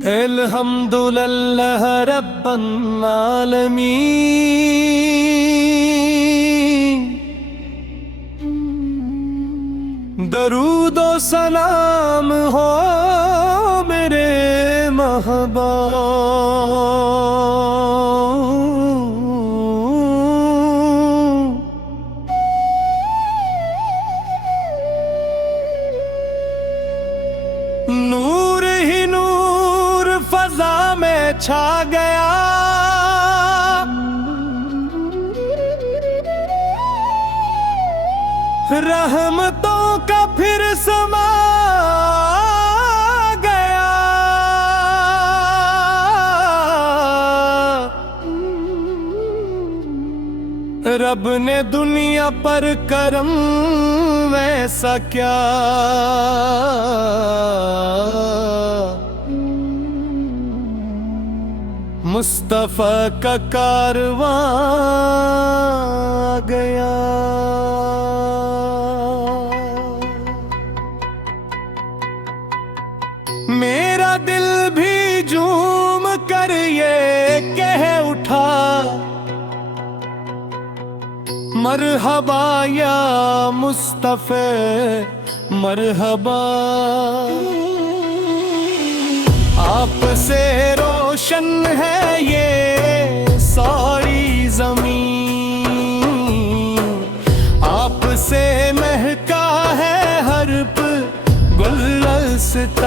अल्हम्दुलिल्लाह रब्बल आलमीन। दरूदो सलाम हो मेरे महबूब। नूर ही नूर फजा में छा गया, रहमतों का फिर समा गया। रब ने दुनिया पर करम वैसा क्या, मुस्तफा का कारवां आ गया। मेरा दिल भी झूम कर ये कह उठा, मरहबा या मुस्तफा मरहबा। आपसे रोशन है ये सारी ज़मीन, आपसे महका है हर गुलस्तान।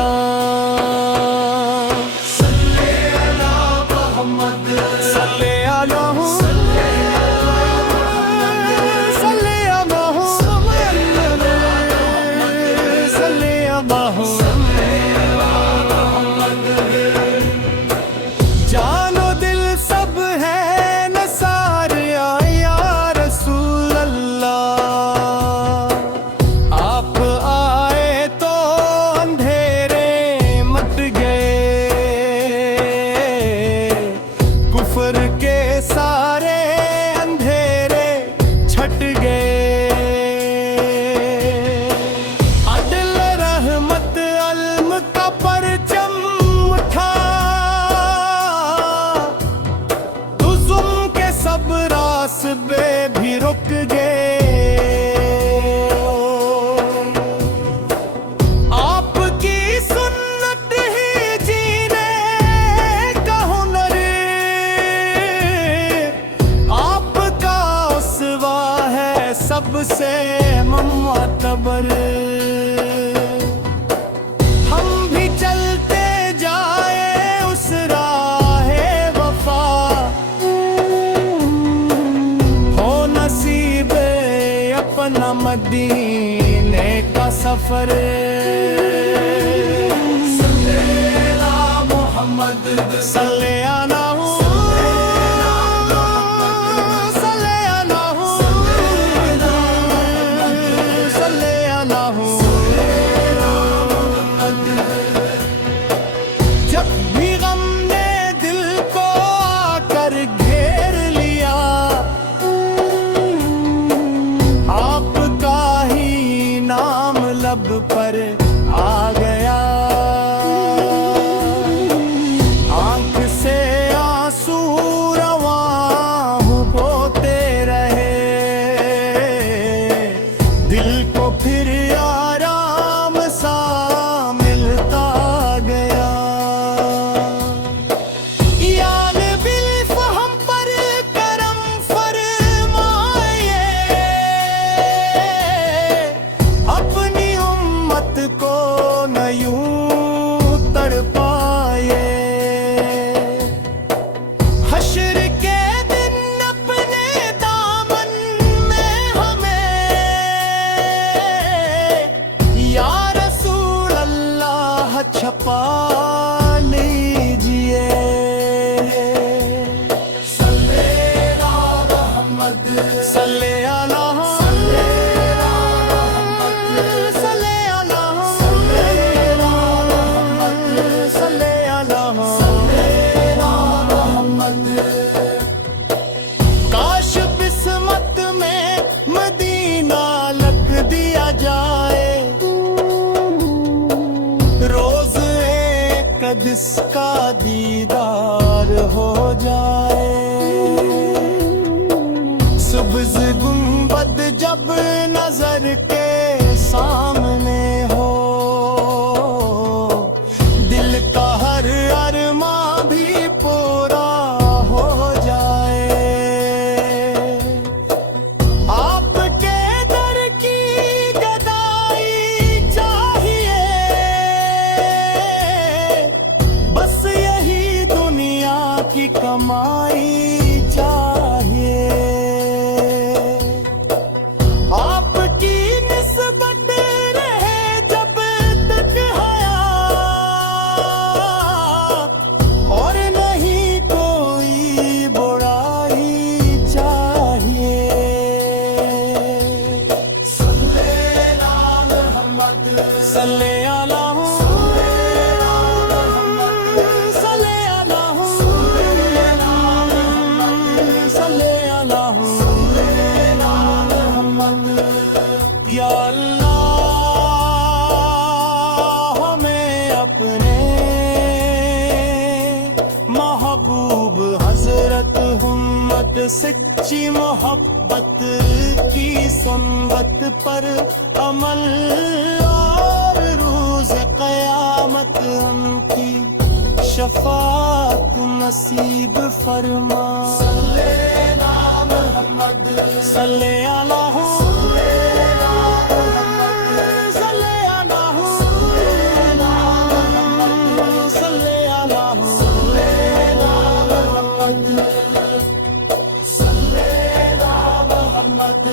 सल्ले अला मोहम्मद, सल्ले अला सारे अंधेरे छट गए। अदल रहमत अलम का परचम उठा, जुल्म के सब रास्ते भी रुक गए। आपकी सुन्नत ही जीने का हुनर, सबसे मुअतबर। हम भी चलते जाए उस राहे वफा, हो नसीब अपना मदीने का सफर। सल्ले अला मोहम्मद, सल्ले अला लब पर आ गया। आंख से आंसू रवां होते रहे, दिल को फिर आराम सा मिलता गया। यान बिल्फ हम पर करम फरमाए, अपनी शायद इसका दीदार हो जाए। सुब्ज़ गुंबद जब नजर के सामने हो, दिल का हर अरमां भी पूरा हो जाए। आपके दर की गदाई चाहिए, बस यही दुनिया की कमाई चाहिए। आपकी निस्बत रहे जब तक हयात, और नहीं कोई बुराई चाहिए। सल्ले अला मुहम्मद, सल्ले अला या अल्लाह, हमें अपने महबूब हजरत हुम्मत सच्ची मोहब्बत की संबत पर अमल, और रोज़ क़यामत उनकी शफाअत नसीब फरमा। सल्ले अला मुहम्मद, सल्ले अला Muhammad